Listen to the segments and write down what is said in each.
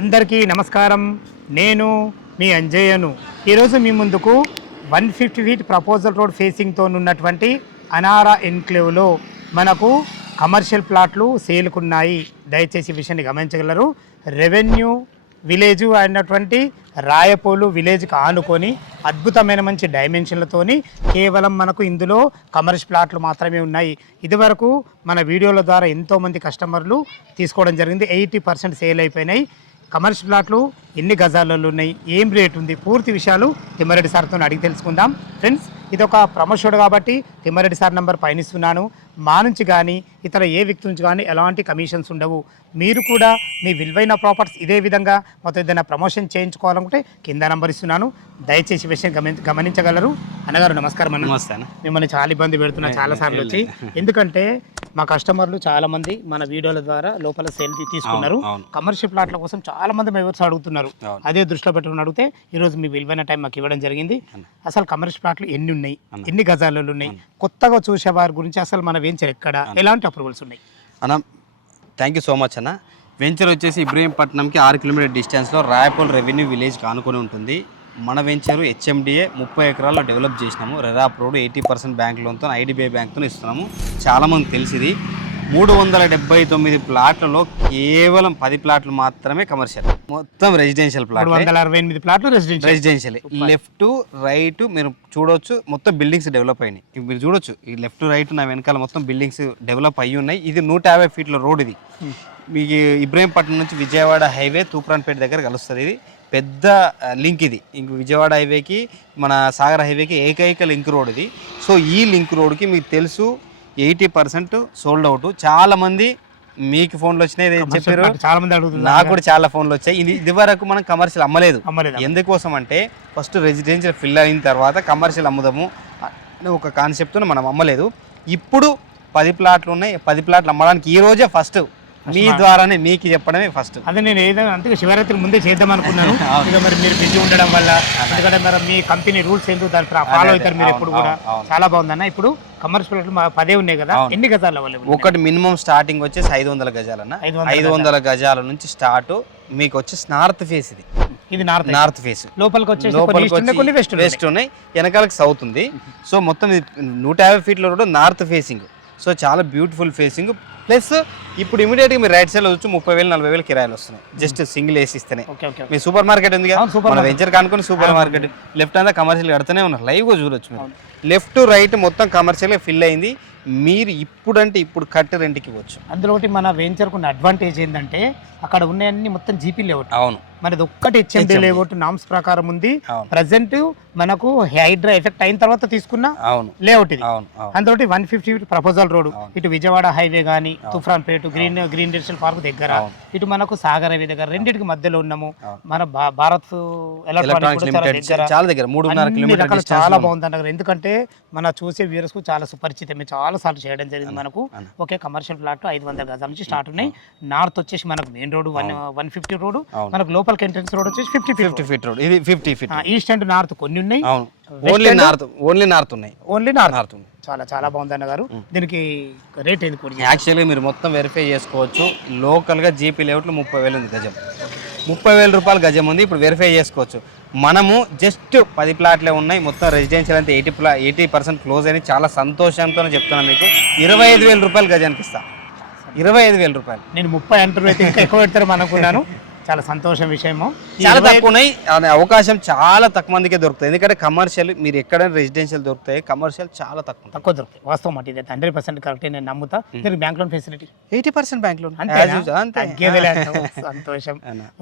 అందరికీ నమస్కారం. నేను మీ అంజయ్యను. ఈరోజు మీ ముందుకు 150 ఫీట్ ప్రపోజల్ రోడ్ ఫేసింగ్తో ఉన్నటువంటి అనారా ఎన్క్లేవ్లో మనకు కమర్షియల్ ప్లాట్లు సేల్కున్నాయి. దయచేసి ఈ విషయాన్ని గమనించగలరు. రెవెన్యూ విలేజ్ అయినటువంటి రాయపోలు విలేజ్కి ఆనుకొని అద్భుతమైన మంచి డైమెన్షన్లతోని కేవలం మనకు ఇందులో కమర్షియల్ ప్లాట్లు మాత్రమే ఉన్నాయి. ఇదివరకు మన వీడియోల ద్వారా ఎంతోమంది కస్టమర్లు తీసుకోవడం జరిగింది. 80% సేల్ అయిపోయినాయి. కమర్షియల్ ప్లాట్లు ఎన్ని గజాలలో ఉన్నాయి, ఏం రేట్ ఉంది, పూర్తి విషయాలు తిమ్మారెడ్డి సార్తో అడిగి తెలుసుకుందాం. ఫ్రెండ్స్, ఇది ఒక ప్రమోషన్ కాబట్టి తిమ్మారెడ్డి సార్ నెంబర్ పైన ఇస్తున్నాను. మా నుంచి కానీ ఇతర ఏ వ్యక్తి నుంచి కానీ ఎలాంటి కమిషన్స్ ఉండవు. మీరు కూడా మీ విలువైన ప్రాపర్టీస్ ఇదే విధంగా మొత్తం ఏదైనా ప్రమోషన్ చేయించుకోవాలనుకుంటే కింద నెంబర్ ఇస్తున్నాను. దయచేసి విషయం గమనించగలరు. అన్నగారు నమస్కారం అన్న. నమస్తే అన్న. మిమ్మల్ని చాలా ఇబ్బంది పెడుతున్నా చాలా సార్లు వచ్చి, ఎందుకంటే మా కస్టమర్లు చాలా మంది మన వీడియోల ద్వారా లోపల సేల్ తీసుకున్నారు. కమర్షియల్ ప్లాట్ల కోసం చాలా మంది మెంబర్స్ అడుగుతున్నారు. అదే దృష్టిలో పెట్టుకుని అడిగితే ఈరోజు మీ విలువైన టైం మాకు ఇవ్వడం జరిగింది. అసలు కమర్షియల్ ప్లాట్లు ఎన్ని ఉన్నాయి, ఎన్ని గజాలలో ఉన్నాయి, కొత్తగా చూసే వారి గురించి అసలు మన వెంచర్ ఎక్కడ, ఎలాంటి అప్రూవల్స్ ఉన్నాయి అన్న? థ్యాంక్ యూ సో మచ్ అన్న. వెంచర్ వచ్చేసి ఇబ్రహీంపట్నంకి 6 కిలోమీటర్ డిస్టెన్స్లో రాయపోల్ రెవెన్యూ విలేజ్కి ఆనుకొని ఉంటుంది. మన వెంచరు హెచ్ఎండిఏ 30 ఎకరాల్లో డెవలప్ చేసినాము. రెరా అప్రూవ్డ్ 80% బ్యాంక్ లోన్తో ఐడిబిఐ బ్యాంక్తో ఇస్తున్నాము. చాలామంది తెలిసింది 379 ప్లాట్లలో కేవలం 10 ప్లాట్లు మాత్రమే కమర్షియల్, మొత్తం రెసిడెన్షియల్ ప్లాట్. 368 ప్లాట్లు రెసిడెన్షియల్. లెఫ్ట్ రైట్ మీరు చూడొచ్చు, మొత్తం బిల్డింగ్స్ డెవలప్ అయినాయి. మీరు చూడొచ్చు, ఈ లెఫ్ట్ రైట్ నా వెనకాల మొత్తం బిల్డింగ్స్ డెవలప్ అయ్యి ఉన్నాయి. ఇది 150 ఫీట్ల రోడ్. ఇది మీకు ఇబ్రహీంపట్నం నుంచి విజయవాడ హైవే తూప్రాన్పేట దగ్గర కలుస్తుంది. ఇది పెద్ద లింక్. ఇది ఇంక విజయవాడ హైవేకి మన సాగర్ హైవేకి ఏకైక లింక్ రోడ్ ఇది. సో ఈ లింక్ రోడ్కి మీకు తెలుసు 80% సోల్డ్ అవుట్. చాలా మంది మీకు ఫోన్లు వచ్చినాయి చెప్పారు, చాలా మంది అడుగుతున్నారు. నాకు కూడా చాలా ఫోన్లు వచ్చాయి. ఇది వరకు మనం కమర్షియల్ అమ్మలేదు. ఎందుకోసం అంటే ఫస్ట్ రెసిడెన్షియల్ ఫిల్ అయిన తర్వాత కమర్షియల్ అమ్ముదాము అనే ఒక కాన్సెప్ట్తో మనం అమ్మలేదు. ఇప్పుడు 10 ప్లాట్లు ఉన్నాయి. 10 ప్లాట్లు అమ్మడానికి ఈ రోజే ఫస్ట్ మీ ద్వారానే మీకు చెప్పడమే ఫస్ట్. అదే నేను ఏదైనా అంటే శివరాత్రి ముందే చేద్దాం అనుకున్నాను. ఇక మరి మీరు బిజీ ఉండడం వల్ల, ఎందుకంటే మరి మీ కంపెనీ రూల్స్ ఎందుకు దాన్ని ఫాలో అవుతారు మీరు ఎప్పుడు కూడా. చాలా బాగుందన్న. ఇప్పుడు కమర్షియల్ 10 ఉన్నాయి కదా, ఎన్ని గజాలు అవైలబుల్? ఒకటి మినిమం స్టార్టింగ్ వచ్చేసి 500 గజాలన్న. 500 గజాల నుంచి స్టార్ట్ మీకు వచ్చేసి నార్త్ ఫేస్. ఇది నార్త్ ఫేస్. లోపలికి వచ్చేసి వెస్ట్ ఉన్నాయి, వెనకాలకి సౌత్ ఉంది. సో మొత్తం 150 ఫీట్ల రోడ్ నార్త్ ఫేసింగ్. సో చాలా బ్యూటిఫుల్ ఫేసింగ్. ప్లస్ ఇప్పుడు ఇమీడియట్గా మీరు రైట్ సైడ్లో వచ్చి 30,000-40,000 కిరాయిలు వస్తున్నాయి. జస్ట్ సింగిల్ ఏసీ ఇస్తేనే. మీ సూపర్ మార్కెట్ ఉంది కదా, మన వెంచర్ కానుకొని సూపర్ మార్కెట్ లెఫ్ట్ అంతా కమర్షియల్ కడుతూనే ఉన్నారు. లైవ్గా చూడొచ్చు మీరు. లెఫ్ట్ రైట్ మొత్తం కమర్షియల్గా ఫిల్ అయింది. మీరు ఇప్పుడు కట్టి రెంట్కి ఇవ్వచ్చు. అందులో ఒకటి మన వెంచర్కు ఉన్న అడ్వాంటేజ్ ఏంటంటే అక్కడ ఉన్నాయన్నీ మొత్తం జీపీ లేఅవుట్. అవును, మనది ఒక్కటి హెచ్ఎండి లేఅవుట్ నామ్స్ ప్రకారం ఉంది. ప్రజెంట్ మనకు హైడ్రా ఎఫెక్ట్ అయిన తర్వాత తీసుకున్న లేఅవుట్ ఇది. అందులో 150 ప్రపోజల్ రోడ్, ఇటు విజయవాడ హైవే కానీ తుఫ్రాన్పేట గ్రీన్ ఇండస్ట్రియల్ పార్క్ దగ్గర, ఇటు మనకు సాగర్ హైవే దగ్గర, రెండింటికి మధ్యలో ఉన్నాము. మన భారత్ ఎలక్ట్రానిక్స్ చాలా దగ్గర 3.5 కిలోమీటర్లు. చాలా బాగుంది అన్నారు. ఎందుకంటే మన చూసే వ్యూవర్స్ కు చాలా సుపరిచితమే, చాలా సార్లు చేయడం జరిగింది మనకు. ఓకే, కమర్షియల్ ప్లాట్ 500 గజాల నుంచి స్టార్ట్ ఉన్నాయి. నార్త్ వచ్చేసి మనకు మెయిన్ రోడ్ 150 రోడ్, మనకు లోపల్ ఎంట్రన్స్ రోడ్ వచ్చేసి 50 ఫీట్ రోడ్. ఇది 50 ఫీట్. ఈస్ట్ అండ్ నార్త్ కొన్ని ఉన్నాయి. ఓన్లీ నార్త్ ఉన్నాయి. ఓన్లీ నార్త్ ఉంది. చాలా బాగుంది అన్న గారు. దీనికి రేట్ ఏంది? యాక్చువల్గా మీరు మొత్తం వెరిఫై చేసుకోవచ్చు. లోకల్గా జీపీ లేఅవుట్లో 30,000 ఉంది గజం. 30,000 రూపాయలు గజం ఉంది. ఇప్పుడు వెరిఫై చేసుకోవచ్చు. మనము జస్ట్ 10 ప్లాట్లే ఉన్నాయి. మొత్తం రెసిడెన్షియల్ అంతా 80% క్లోజ్ అని చాలా సంతోషంతో చెప్తున్నాను. మీకు 25,000 రూపాయలు గజానికి ఇస్తా. 25,000 రూపాయలు. నేను 30 అంటారు అయితే ఇంకా ఎక్కువ పెడతారు అనుకున్నాను. చాలా సంతోషం విషయము. చాలా తక్కువ ఉన్నాయి. అవకాశం చాలా తక్కువ మందికే దొరుకుతాయి. ఎందుకంటే కమర్షియల్ మీరు ఎక్కడైనా రెసిడెన్షియల్ దొరుకుతాయి, కమర్షియల్ చాలా తక్కువ దొరుకుతాయి. వాస్తవం మాట ఇది 100% కరెక్ట్. నేను నమ్ముతా. దీనికి bank loan facility 80% bank loan. సంతోషం.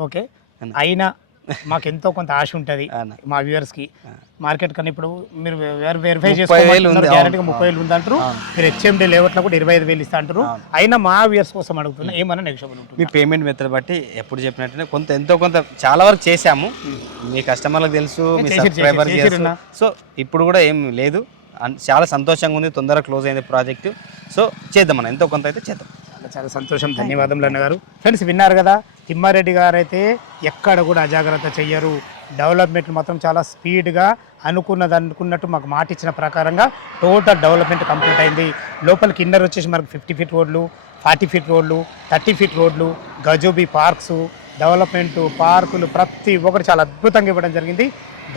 ఓకే, అయినా మాకు ఎంతో కొంత ఆశ ఉంటుంది మా వ్యూవర్స్ కి. మార్కెట్ కన్నా ఇప్పుడు మీరు వెరిఫై చేసుకోవాలి, 30,000 ఉందంటారు. మీరు హెచ్ఎండి లేఅవుట్లో కూడా 25,000 ఇస్తా అంటారు. అయినా మా వ్యూవర్స్ కోసం అడుగుతున్నా, ఏమన్నా నెగోషియబుల్ ఉంటుంది? మీ పేమెంట్ మెథడ్ బట్టి ఎప్పుడు చెప్పినట్టు కొంత ఎంతో కొంత చాలా వరకు చేసాము. మీ కస్టమర్లకు తెలుసు, మీ సబ్స్క్రైబర్ చేస్తారు. సో ఇప్పుడు కూడా ఏం లేదు, చాలా సంతోషంగా ఉంది. తొందరగా క్లోజ్ అయింది ప్రాజెక్టు. సో చేద్దాం అన్న, ఎంతో కొంత అయితే చేద్దాం. చాలా సంతోషం. ధన్యవాదములు అన్నగారు. ఫ్రెండ్స్, విన్నారు కదా, తిమ్మారెడ్డి గారు అయితే ఎక్కడ కూడా అజాగ్రత్త చెయ్యరు. డెవలప్మెంట్ మాత్రం చాలా స్పీడ్గా అనుకున్నట్టు మాకు మాట ఇచ్చిన ప్రకారంగా టోటల్ డెవలప్మెంట్ కంప్లీట్ అయింది. లోపలికి ఇన్నర్ వచ్చేసి మనకు 50 ఫీట్ రోడ్లు, 40 ఫీట్ రోడ్లు, 30 ఫీట్ రోడ్లు, గజోబీ పార్క్స్, డెవలప్మెంట్, పార్కులు ప్రతి ఒక్కటి చాలా అద్భుతంగా ఇవ్వడం జరిగింది.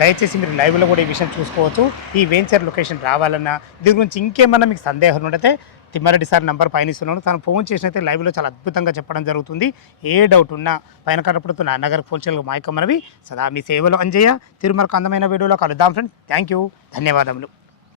దయచేసి మీరు లైవ్లో కూడా ఈ విషయం చూసుకోవచ్చు. ఈ వెంచర్ లొకేషన్ రావాలన్నా దీని గురించి ఇంకేమన్నా మీకు సందేహం ఉంటే తిమ్మారెడ్డి సార్ నంబర్ పైన ఇస్తున్నాను. తను ఫోన్ చేసినైతే లైవ్లో చాలా అద్భుతంగా చెప్పడం జరుగుతుంది. ఏ డౌట్ ఉన్నా పైన కనపడుతున్న అన్నగారికి ఫోన్ చేయాలి. మాయకమ్మనవి సదా మీ సేవలో అంజయ్య. తిరుమలకు అందమైన వీడియోలో కలుద్దాం ఫ్రెండ్. థ్యాంక్ యూ, ధన్యవాదములు.